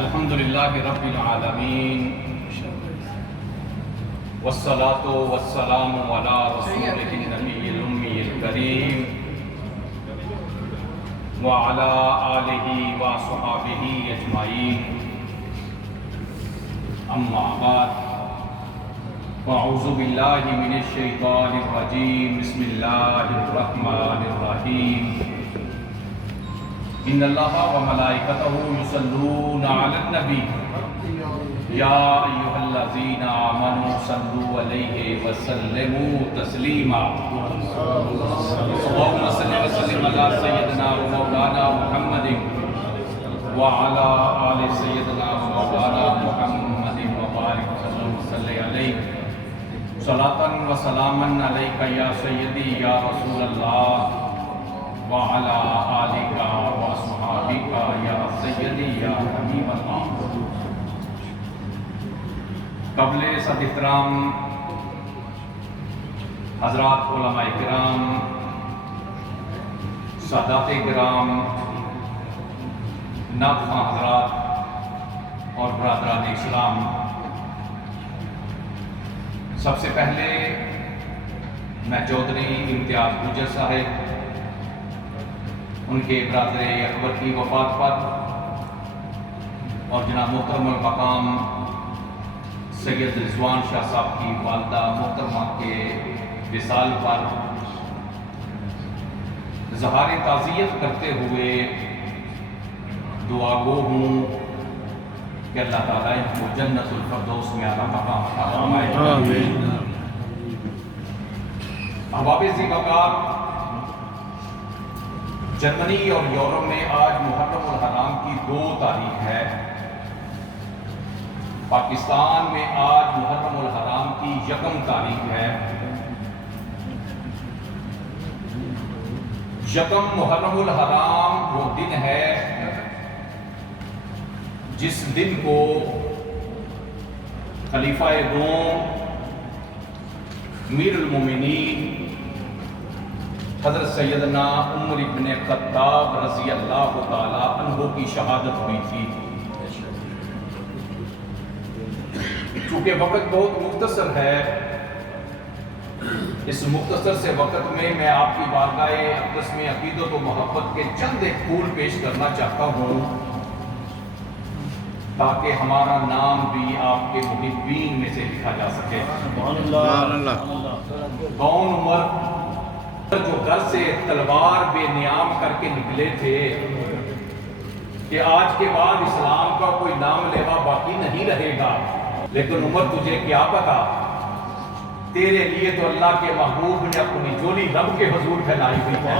الحمدللہ رب العالمین والصلاة والسلام علی رسولہ النبی الامی الکریم وعلی آلہ وصحبہ اجمعین، اما بعد فاعوذ باللہ من الشیطان الرجیم، بسم اللہ الرحمن الرحیم۔ ان اللہ وملائکتہ یصلون علی النبی یا ایھا الذین آمنوا صلوا علیہ وسلموا تسلیما۔ اللہم صل وسلم علی سیدنا و مولانا محمد وعلی آل سیدنا و مولانا محمد وبارک وسلم علیہ صلاۃ و سلاما علیک یا سیدی یا رسول اللہ وعلی آلک وصحابک یا سیدی یا حبیب اللہ۔ قبل صد احترام حضرات علماء کرام، سادات کرام، نعت خواں حضرات اور برادران اسلام، سب سے پہلے میں چودھری امتیاز گجر صاحب ان کے برادر اکبر کی وفات پر اور جناب محترم المقام سید رضوان شاہ صاحب کی والدہ محترمہ کے وصال پر اظہار تعزیت کرتے ہوئے دعا گو ہوں کہ اللہ تعالیٰ ان کو جنت الفردوس میں اعلیٰ مقام عطا فرمائے۔ آمین۔ احباب ذیقار، جرمنی اور یورپ میں آج محرم الحرام کی 2 تاریخ ہے۔ پاکستان میں آج محرم الحرام کی 1 تاریخ ہے۔ 1 محرم الحرام وہ دن ہے جس دن کو خلیفہ دوم امیر المومنین حضرت سیدنا عمر بن خطاب رضی اللہ تعالی عنہ کی شہادت ہوئی تھی۔ چونکہ وقت بہت مختصر ہے، اس مختصر سے وقت میں آپ کی بارگاہ اقدس میں عقیدت و محبت کے چند ایک پھول پیش کرنا چاہتا ہوں تاکہ ہمارا نام بھی آپ کے محبین میں سے لکھا جا سکے۔ کون عمر جو گھر سے تلوار بے نیام کر کے نکلے تھے کہ آج کے بعد اسلام کا کوئی نام لیوا باقی نہیں رہے گا، لیکن عمر تجھے کیا پتا، تیرے لیے تو اللہ کے محبوب نے اپنی جولی رب کے حضور پھیلائی ہوئی ہے۔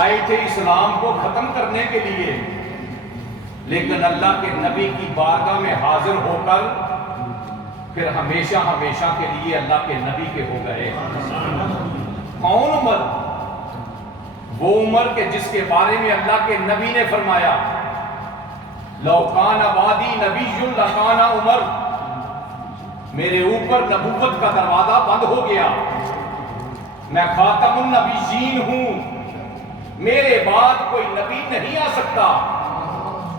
آئے تھے اسلام کو ختم کرنے کے لیے، لیکن اللہ کے نبی کی بارگاہ میں حاضر ہو کر پھر ہمیشہ ہمیشہ کے لیے اللہ کے نبی کے ہو گئے۔ کون عمر؟ وہ عمر کہ جس کے بارے میں اللہ کے نبی نے فرمایا لو کان بعدی نبی لکان عمر، میرے اوپر نبوت کا دروازہ بند ہو گیا، میں خاتم النبیین ہوں، میرے بعد کوئی نبی نہیں آ سکتا،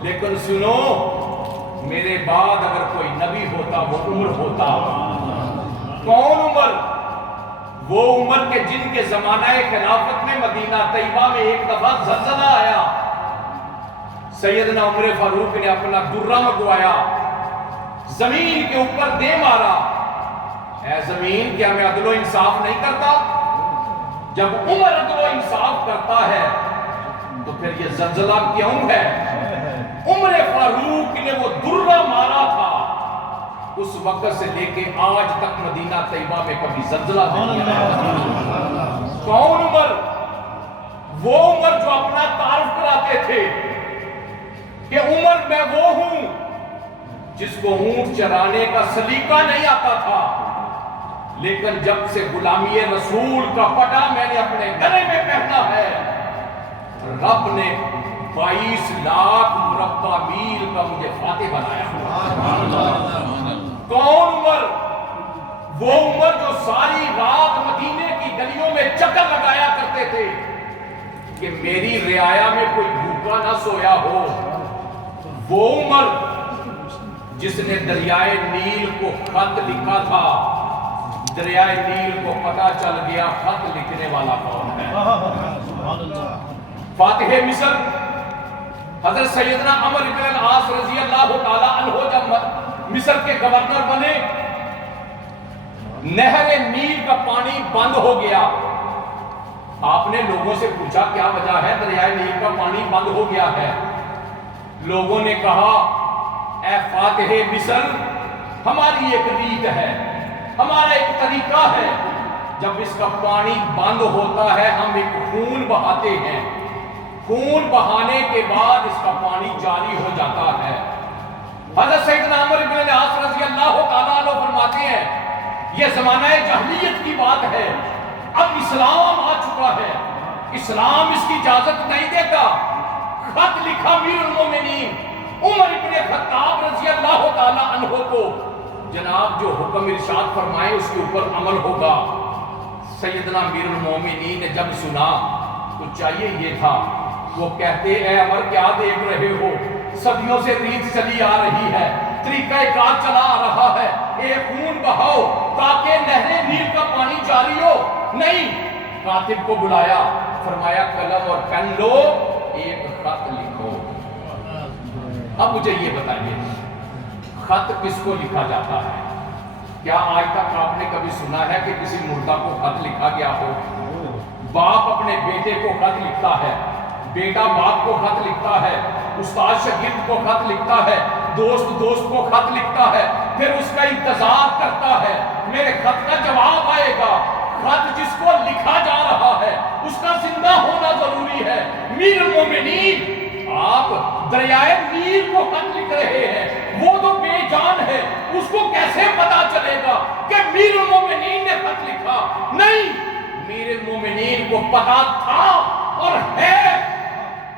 لیکن سنو میرے بعد اگر کوئی نبی ہوتا وہ عمر ہوتا۔ کون عمر؟ وہ عمر کے جن کے زمانہ خلافت میں مدینہ طیبہ میں ایک دفعہ زلزلہ آیا، سیدنا عمر فاروق نے اپنا درہ منگوایا، زمین کے اوپر دے مارا، اے زمین کیا میں عدل و انصاف نہیں کرتا؟ جب عمر عدل و انصاف کرتا ہے تو پھر یہ زلزلہ کیوں ہے؟ عمر فاروق نے وہ درہ مارا تھا، اس وقت سے لے کے آج تک مدینہ طیبہ میں کبھی زلزلہ نہیں آیا۔ کون عمر؟ وہ عمر جو اپنا تعارف کراتے تھے کہ عمر میں وہ ہوں جس کو اونٹ چرانے کا سلیقہ نہیں آتا تھا، لیکن جب سے غلامی رسول کا پٹا میں نے اپنے گلے میں پہنا ہے، رب نے 22 لاکھ مربع میل کا مجھے فاتح بنایا۔ کون عمر؟ وہ عمر جو ساری رات مدینے کی گلیوں میں چکر لگایا کرتے تھے کہ میری رعایا میں کوئی بھوکا نہ سویا ہو، وہ عمر جس نے دریائے نیل کو خط لکھا تھا، دریائے نیل کو پتا چل گیا خط لکھنے والا کون ہے۔ فاتح مصر حضرت سیدنا عمر بن العاص رضی اللہ تعالی عنہ جب مصر کے گورنر بنے، نہر نیل کا پانی بند ہو گیا۔ آپ نے لوگوں سے پوچھا کیا وجہ ہے دریائے نیل کا پانی بند ہو گیا ہے؟ لوگوں نے کہا اے فاتح مصر، ہماری ایک ریت ہے، ہمارا ایک طریقہ ہے، جب اس کا پانی بند ہوتا ہے ہم ایک خون بہاتے ہیں، خون بہانے کے بعد اس کا پانی جاری ہو جاتا ہے۔ حضرت سیدنا عمر بن العاص رضی اللہ تعالیٰ عنہ فرماتے ہیں یہ زمانہ جاہلیت کی بات ہے، اب اسلام آ چکا ہے، اسلام اس کی اجازت نہیں دیتا۔ خط لکھا امیر المومنین عمر بن خطاب رضی اللہ تعالیٰ عنہ کو، جناب جو حکم ارشاد فرمائے اس کے اوپر عمل ہوگا۔ سیدنا امیر المومنین نے جب سنا تو چاہیے یہ تھا، وہ کہتے اے عمر کیا دیکھ رہے ہو، صدیوں سے ریت چلی آ رہی ہے، طریقہ کار چلا آ رہا ہے، ایک خون بہاؤ تاکہ نہر نیل کا پانی جاری ہو۔ نہیں، کاتب کو بلایا، فرمایا قلم اور پین لو، ایک خط لکھو۔ اب مجھے یہ بتائیے خط کس کو لکھا جاتا ہے؟ کیا آج تک آپ نے کبھی سنا ہے کہ کسی مردہ کو خط لکھا گیا ہو؟ باپ اپنے بیٹے کو خط لکھتا ہے، بیٹا باپ کو خط لکھتا ہے، استاد شاگرد کو خط لکھتا ہے، دوست دوست کو خط لکھتا ہے، پھر اس کا انتظار کرتا ہے میرے خط کا جواب آئے گا۔ خط جس کو لکھا جا رہا ہے اس کا زندہ ہونا ضروری ہے۔ امیر المومنین آپ دریائے نیل کو خط لکھ رہے ہیں، وہ تو بے جان ہے، اس کو کیسے پتا چلے گا کہ امیر المومنین نے خط لکھا؟ نہیں، امیر المومنین کو پتا تھا اور ہے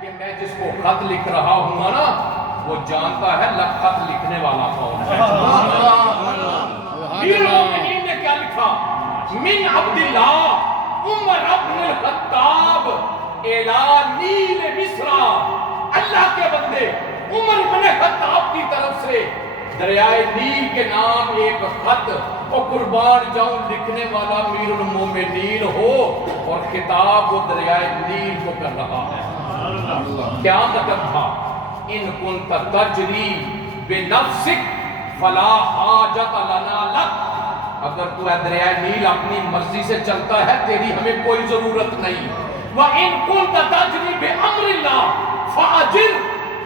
کہ میں جس کو خط لکھ رہا ہوں نا وہ جانتا ہے خط لکھنے والا کون ہے۔ امیر المومنین نے کیا لکھا؟ من عبداللہ عمر ابن الخطاب الی نیل مصر، اللہ کے بندے عمر ابن خطاب کی طرف سے دریائے نیل کے نام ایک خط، اور قربان جاؤں لکھنے والا امیر المومنین ہو، اور خطاب وہ دریائے نیل کو کر رہا ہے۔ کیا مطلب تھا؟ ان کنت تجری بنفسک فلا حاجت لنا لک، اگر تو اے دریائے نیل اپنی مرضی سے چلتا ہے تیری ہمیں کوئی ضرورت نہیں۔ وَإِن كُنْتَ تَجْرِي بِأَمْرِ اللَّهِ فَأَجِرْ،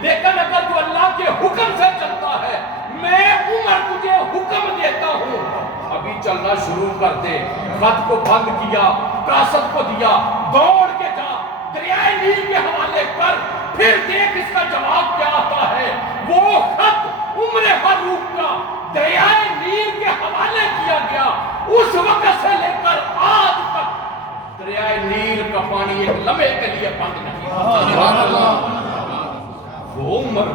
لیکن اگر تو اللہ کے حکم سے چلتا ہے میں عمر تجھے حکم دیتا ہوں ابھی چلنا شروع کر دے۔ خط کو بند کیا، قاصد کو دیا، دوڑ کے جا دریائے نیل کے حوالے کر، پھر دیکھ اس کا جواب کیا آتا ہے۔ وہ خط عمر فاروق کا دریائے نیل کے حوالے کیا گیا، اس وقت سے لے کر آج تک دریائے نیل کا پانی ایک لمحے کے لیے بند نہیں۔ وہ عمر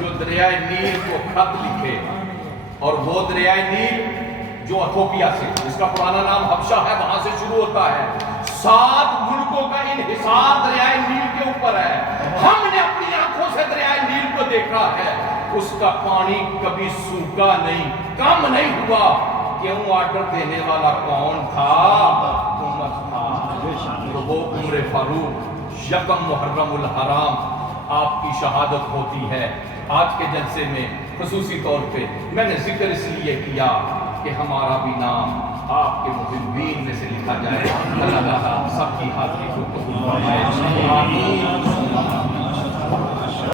جو دریائے نیل کو خط لکھے، اور وہ دریائے نیل جو ایتھوپیا سے، جس کا پرانا نام حبشہ ہے، وہاں سے شروع ہوتا ہے، 7 ملکوں کا انحصار دریائے نیل کے اوپر ہے۔ ہم نے اپنی آنکھوں سے دریائے نیل کو دیکھا ہے، اس کا پانی کبھی سوکھا نہیں، کم نہیں ہوا۔ کیوں؟ آرڈر دینے والا کون تھا؟ عمر تھا۔ تو وہ عمر فاروق، یکم محرم الحرام آپ کی شہادت ہوتی ہے۔ آج کے جلسے میں خصوصی طور پہ میں نے ذکر اس لیے کیا کہ ہمارا بھی نام آپ کے محبین میں سے لکھا جائے۔ اللہ تعالیٰ سب کی حاضری کو قبول فرمائے۔ آمین۔